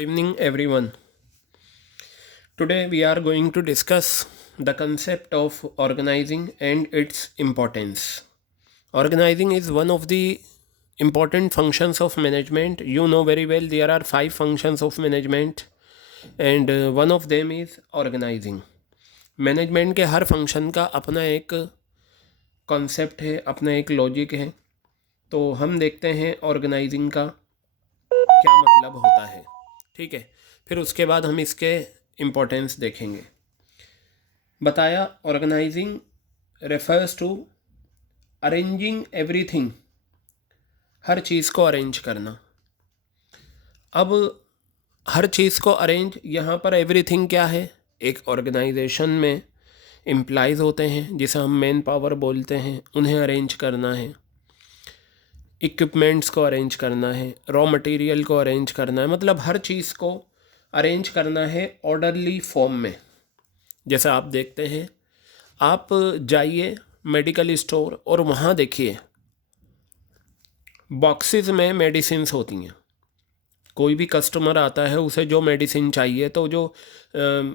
Good evening, everyone. Today we are going to discuss the concept of organizing and its importance. Organizing is one of the important functions of management. You know very well there are 5 functions of management, and one of them is organizing. Management के हर function का अपना एक concept है, अपना एक logic है. तो हम देखते हैं ऑर्गेनाइजिंग का क्या मतलब होता है. ठीक है, फिर उसके बाद हम इसके इम्पोर्टेंस देखेंगे. बताया organising refers to arranging everything, हर चीज़ को अरेंज करना. अब हर चीज़ को अरेंज, यहाँ पर एवरीथिंग क्या है, एक ऑर्गेनाइजेशन में एम्प्लॉइज़ होते हैं जिसे हम मैन पावर बोलते हैं, उन्हें अरेंज करना है. इक्विपमेंट्स को अरेंज करना है, रॉ मटेरियल को अरेंज करना है, मतलब हर चीज़ को अरेंज करना है ऑर्डरली फॉर्म में. जैसे आप देखते हैं, आप जाइए मेडिकल स्टोर और वहाँ देखिए बॉक्सेस में मेडिसिन्स होती हैं. कोई भी कस्टमर आता है, उसे जो मेडिसिन चाहिए तो जो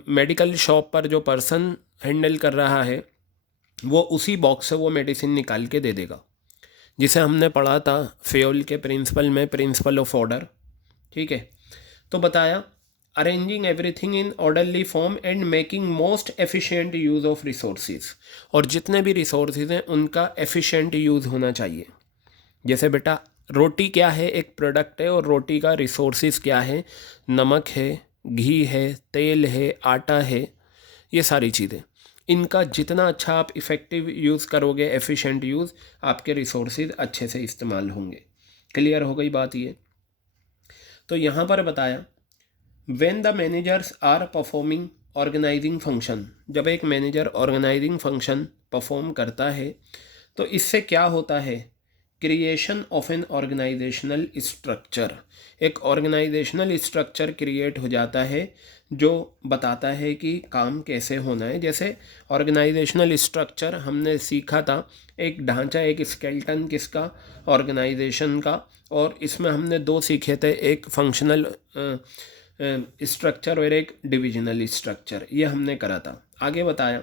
मेडिकल शॉप पर जो पर्सन हैंडल कर रहा है वो उसी बॉक्स से वो मेडिसिन निकाल के दे देगा, जिसे हमने पढ़ा था फेयोल के प्रिंसिपल में, प्रिंसिपल ऑफ ऑर्डर. ठीक है, तो बताया arranging everything in orderly form and making most efficient use of resources, और जितने भी रिसोर्सेज हैं उनका एफिशिएंट यूज़ होना चाहिए. जैसे बेटा रोटी क्या है, एक प्रोडक्ट है, और रोटी का रिसोर्सेज क्या है, नमक है, घी है, तेल है, आटा है, ये सारी चीज़ें. इनका जितना अच्छा आप इफ़ेक्टिव यूज़ करोगे, एफिशिएंट यूज़, आपके रिसोर्सेज अच्छे से इस्तेमाल होंगे. क्लियर हो गई बात ये. तो यहाँ पर बताया when the managers are performing organising function, जब एक मैनेजर ऑर्गेनाइजिंग फंक्शन परफॉर्म करता है तो इससे क्या होता है, creation of an organisational structure, एक ऑर्गेनाइजेशनल स्ट्रक्चर क्रिएट हो जाता है जो बताता है कि काम कैसे होना है. जैसे ऑर्गेनाइजेशनल स्ट्रक्चर हमने सीखा था, एक ढांचा, एक स्केलेटन किसका, ऑर्गेनाइजेशन का, और इसमें हमने 2 सीखे थे, एक फंक्शनल स्ट्रक्चर और एक डिविजनल स्ट्रक्चर, ये हमने करा था. आगे बताया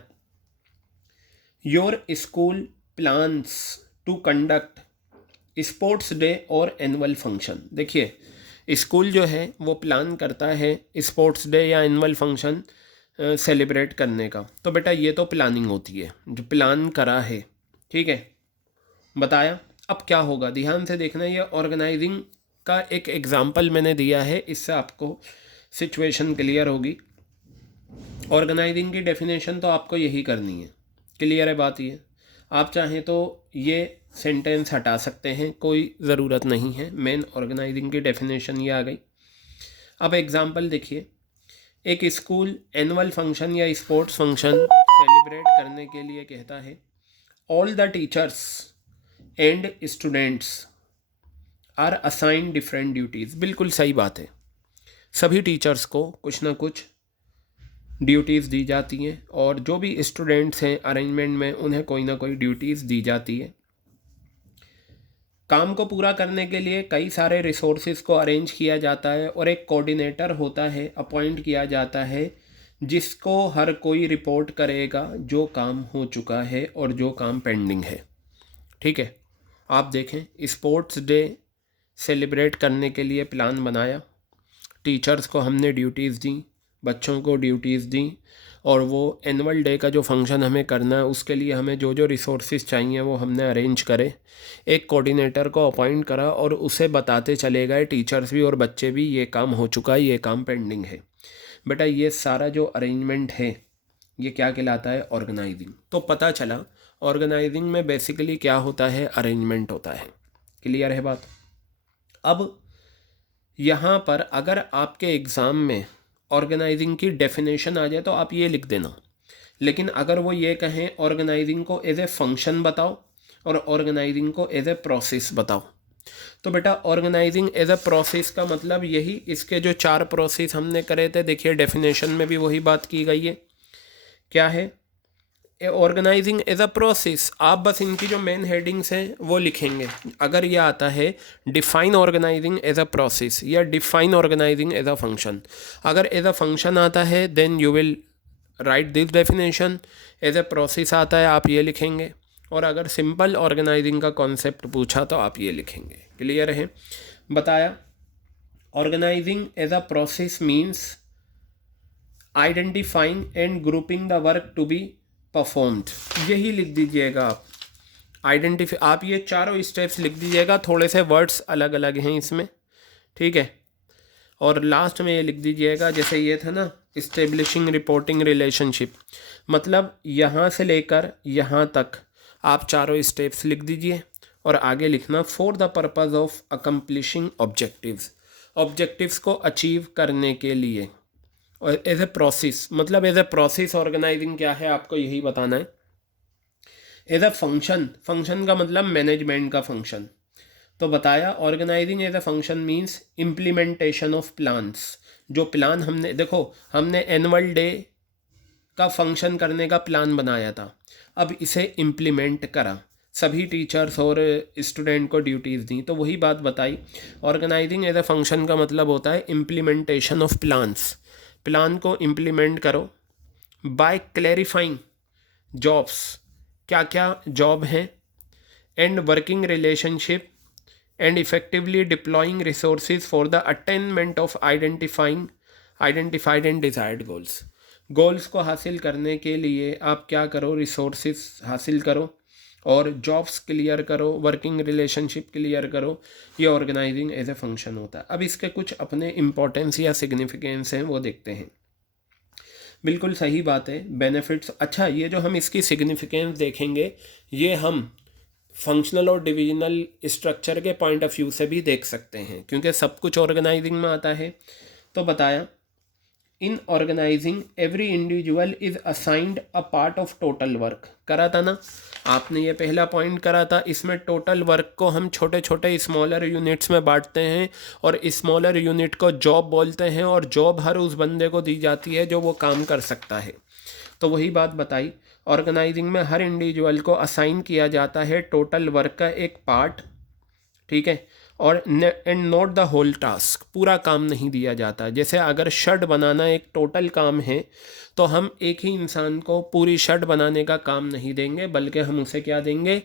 your school plans to conduct sports day और एनुअल फंक्शन. देखिए स्कूल जो है वो प्लान करता है स्पोर्ट्स डे या एनुअल फंक्शन सेलिब्रेट करने का. तो बेटा ये तो प्लानिंग होती है, जो प्लान करा है. ठीक है, बताया. अब क्या होगा, ध्यान से देखना, ये ऑर्गेनाइजिंग का एक एग्जाम्पल मैंने दिया है, इससे आपको सिचुएशन क्लियर होगी. ऑर्गेनाइजिंग की डेफिनेशन तो आपको यही करनी है. क्लियर है बात ये. आप चाहें तो ये सेंटेंस हटा सकते हैं, कोई ज़रूरत नहीं है. मेन ऑर्गेनाइजिंग की डेफिनेशन ये आ गई. अब एग्जांपल देखिए, एक स्कूल एनुअल फंक्शन या स्पोर्ट्स फंक्शन सेलिब्रेट करने के लिए कहता है all the teachers and students are assign different duties. बिल्कुल सही बात है, सभी टीचर्स को कुछ ना कुछ ड्यूटीज़ दी जाती हैं, और जो भी स्टूडेंट्स हैं अरेंजमेंट में उन्हें कोई ना कोई ड्यूटीज़ दी जाती है. काम को पूरा करने के लिए कई सारे रिसोर्सेज को अरेंज किया जाता है, और एक कोऑर्डिनेटर होता है, अपॉइंट किया जाता है, जिसको हर कोई रिपोर्ट करेगा जो काम हो चुका है और जो काम पेंडिंग है. ठीक है, आप देखें स्पोर्ट्स डे सेलिब्रेट करने के लिए प्लान बनाया, टीचर्स को हमने ड्यूटीज़ दी, बच्चों को ड्यूटीज़ दी, और वो एनुअल डे का जो फंक्शन हमें करना है उसके लिए हमें जो जो रिसोर्सेज चाहिए वो हमने अरेंज करे, एक कोऑर्डिनेटर को अपॉइंट करा, और उसे बताते चले गए टीचर्स भी और बच्चे भी, ये काम हो चुका है, ये काम पेंडिंग है. बेटा ये सारा जो अरेंजमेंट है ये क्या कहलाता है, ऑर्गेनाइजिंग. तो पता चला ऑर्गेनाइजिंग में बेसिकली क्या होता है, अरेंजमेंट होता है. क्लियर है बात. अब यहाँ पर अगर आपके एग्ज़ाम में ऑर्गेनाइजिंग की डेफिनेशन आ जाए तो आप ये लिख देना, लेकिन अगर वो ये कहें ऑर्गेनाइजिंग को एज ए फंक्शन बताओ और ऑर्गेनाइजिंग को एज ए प्रोसेस बताओ, तो बेटा ऑर्गेनाइजिंग एज ए प्रोसेस का मतलब यही, इसके जो 4 प्रोसेस हमने करे थे, देखिए डेफिनेशन में भी वही बात की गई है. क्या है, ऑर्गेनाइजिंग एज अ प्रोसेस, आप बस इनकी जो मेन हेडिंग्स हैं वो लिखेंगे। अगर ये आता है define organising as a process या define organising as a function, अगर एज अ फंक्शन आता है then you will write this definition, as a process आता है आप ये लिखेंगे, और अगर सिंपल ऑर्गेनाइजिंग का कॉन्सेप्ट पूछा तो आप ये लिखेंगे। क्लियर है? बताया। Organising as a process means identifying and grouping the work to be performed, यही लिख दीजिएगा आप। आप ये चारों स्टेप्स लिख दीजिएगा, थोड़े से वर्ड्स अलग अलग हैं इसमें, ठीक है। और लास्ट में ये लिख दीजिएगा, जैसे ये था ना इस्टेब्लिशिंग रिपोर्टिंग रिलेशनशिप, मतलब यहाँ से लेकर यहाँ तक आप चारों स्टेप्स लिख दीजिए, और आगे लिखना for the purpose of accomplishing objectives, objectives को अचीव करने के लिए। और एज ए प्रोसेस, मतलब एज ए प्रोसेस ऑर्गेनाइजिंग क्या है आपको यही बताना है। एज ए फंक्शन, फंक्शन का मतलब मैनेजमेंट का फंक्शन, तो बताया organising as a function means implementation of plans. जो प्लान हमने, देखो हमने एनुअल डे का फंक्शन करने का प्लान बनाया था, अब इसे इम्प्लीमेंट करा, सभी टीचर्स और स्टूडेंट को ड्यूटीज़ दी, तो वही बात बताई। ऑर्गेनाइजिंग एज ए फंक्शन का मतलब होता है इम्प्लीमेंटेशन ऑफ प्लान्स, प्लान को इम्प्लीमेंट करो। बाय क्लैरिफाइंग जॉब्स, क्या क्या जॉब हैं, and working relationship, and effectively deploying resources for the attainment of identified and desired goals. Goals को हासिल करने के लिए आप क्या करो, रिसोर्सेज हासिल करो और जॉब्स क्लियर करो, वर्किंग रिलेशनशिप क्लियर करो, ये ऑर्गेनाइजिंग एज ए फंक्शन होता है। अब इसके कुछ अपने इम्पोर्टेंस या सिग्निफिकेंस हैं वो देखते हैं। बिल्कुल सही बात है, बेनिफिट्स। अच्छा, ये जो हम इसकी सिग्निफिकेंस देखेंगे ये हम फंक्शनल और डिविजनल स्ट्रक्चर के पॉइंट ऑफ व्यू से भी देख सकते हैं, क्योंकि सब कुछ ऑर्गेनाइजिंग में आता है। तो बताया in organising every individual is assigned a part of total work, करा था ना आपने, ये पहला पॉइंट करा था। इसमें टोटल वर्क को हम छोटे छोटे स्मॉलर यूनिट्स में बांटते हैं, और स्मॉलर यूनिट को जॉब बोलते हैं, और जॉब हर उस बंदे को दी जाती है जो वो काम कर सकता है। तो वही बात बताई, ऑर्गेनाइजिंग में हर इंडिविजुअल को असाइन किया जाता है टोटल वर्क का एक पार्ट, ठीक है, और and not the whole task, पूरा काम नहीं दिया जाता। जैसे अगर शर्ट बनाना एक टोटल काम है तो हम एक ही इंसान को पूरी शर्ट बनाने का काम नहीं देंगे, बल्कि हम उसे क्या देंगे,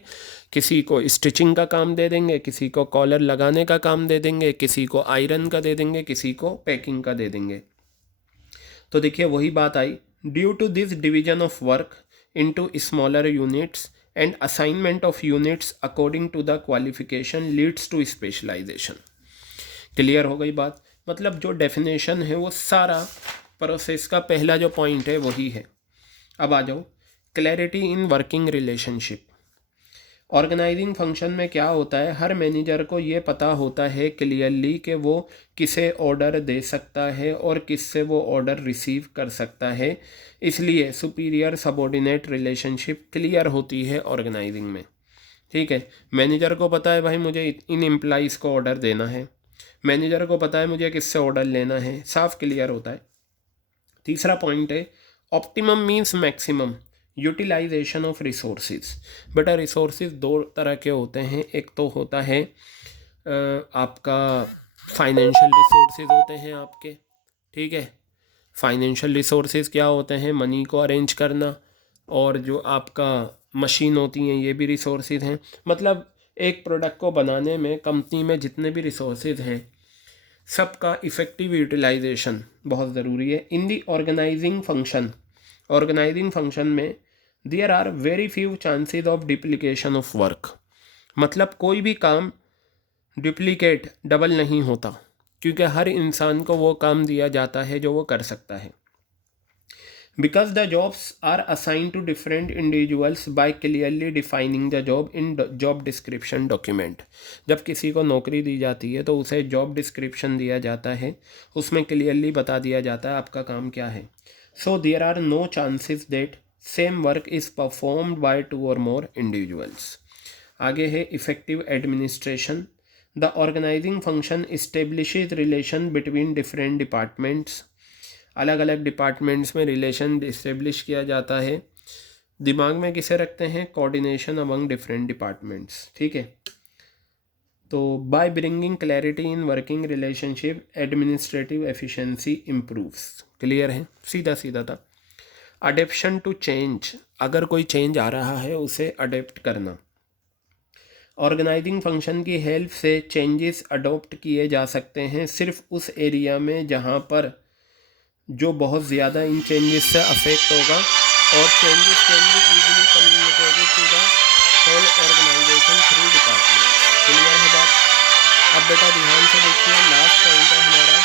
किसी को स्टिचिंग का काम दे देंगे, किसी को कॉलर लगाने का काम दे देंगे, किसी को आयरन का दे देंगे, किसी को पैकिंग का दे देंगे। तो देखिए वही बात आई, due to this division of work into smaller units and assignment of units according to the qualification leads to specialisation. Clear हो गई बात? मतलब जो डेफिनेशन है वो सारा प्रोसेस का पहला जो पॉइंट है वही है। अब आ जाओ clarity in working relationship. Organising function में क्या होता है, हर मैनेजर को ये पता होता है क्लियरली कि वो किसे ऑर्डर दे सकता है और किससे वो ऑर्डर रिसीव कर सकता है, इसलिए सुपीरियर सबऑर्डिनेट रिलेशनशिप क्लियर होती है ऑर्गेनाइजिंग में। ठीक है, मैनेजर को पता है भाई मुझे इन एम्प्लॉइज़ को ऑर्डर देना है, मैनेजर को पता है मुझे किससे ऑर्डर लेना है, साफ क्लियर होता है। तीसरा पॉइंट है optimum means maximum utilisation of resources. बेटा रिसोर्सेज दो तरह के होते हैं, एक तो होता है आपका फाइनेंशियल रिसोर्सेज होते हैं आपके, ठीक है। फाइनेंशियल रिसोर्सेज क्या होते हैं, मनी को अरेंज करना, और जो आपका मशीन होती हैं ये भी रिसोर्सेज हैं। मतलब एक प्रोडक्ट को बनाने में कंपनी में जितने भी रिसोर्सेज हैं सबका इफ़ेक्टिव यूटिलाइजेशन बहुत ज़रूरी है। In the organising function, organising function में there are very few chances of duplication of work, मतलब कोई भी काम डुप्लीकेट डबल नहीं होता, क्योंकि हर इंसान को वो काम दिया जाता है जो वो कर सकता है। Because the jobs are assign to different individuals by clearly defining the job in job description document. जब किसी को नौकरी दी जाती है तो उसे जॉब डिस्क्रिप्शन दिया जाता है, उसमें क्लियरली बता दिया जाता है आपका काम क्या है। So there are no chances that same work is performed by two और मोर इंडिविजुअल्स। आगे है effective administration. The organising function establishes relation between different departments. अलग अलग डिपार्टमेंट्स में रिलेशन इस्टेब्लिश किया जाता है दिमाग में किसे रखते हैं? कोऑर्डिनेशन अमंग डिफरेंट डिपार्टमेंट्स, ठीक है। तो by bringing clarity in working relationship administrative efficiency improves. Clear है, सीधा सीधा था। अडेप्शन टू चेंज, अगर कोई चेंज आ रहा है उसे अडेप्ट करना। ऑर्गेनाइजिंग फंक्शन की हेल्प से चेंजेस अडॉप्ट किए जा सकते हैं सिर्फ उस एरिया में जहाँ पर जो बहुत ज़्यादा इन चेंजेस से अफेक्ट होगा, और changes can be easily communicated to the whole organisation through department. Clear है बात? अब बेटा ध्यान से देखिए, लास्ट पॉइंट है हमारा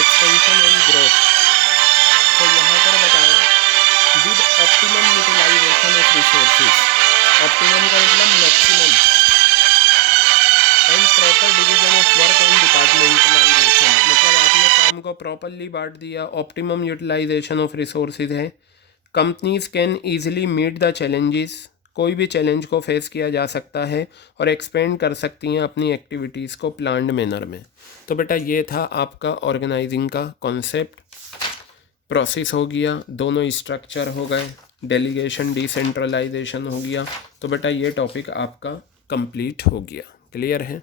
एक्सपेंशन एंड ग्रोथ। तो यहाँ पर बताया with optimum utilisation of resources, optimum का मतलब maximum, and proper division of work and departmentalisation, मतलब आपने काम को प्रॉपरली बांट दिया, ऑप्टिमम यूटिलाइजेशन ऑफ रिसोर्सेज है। Companies can easily meet the challenges, कोई भी चैलेंज को फेस किया जा सकता है और एक्सपेंड कर सकती हैं अपनी एक्टिविटीज़ को प्लान्ड मैनर में। तो बेटा ये था आपका ऑर्गेनाइजिंग का कॉन्सेप्ट। प्रोसेस हो गया, दोनों स्ट्रक्चर हो गए, डेलीगेशन डिसेंट्रलाइजेशन हो गया। तो बेटा ये टॉपिक आपका कंप्लीट हो गया। क्लियर है?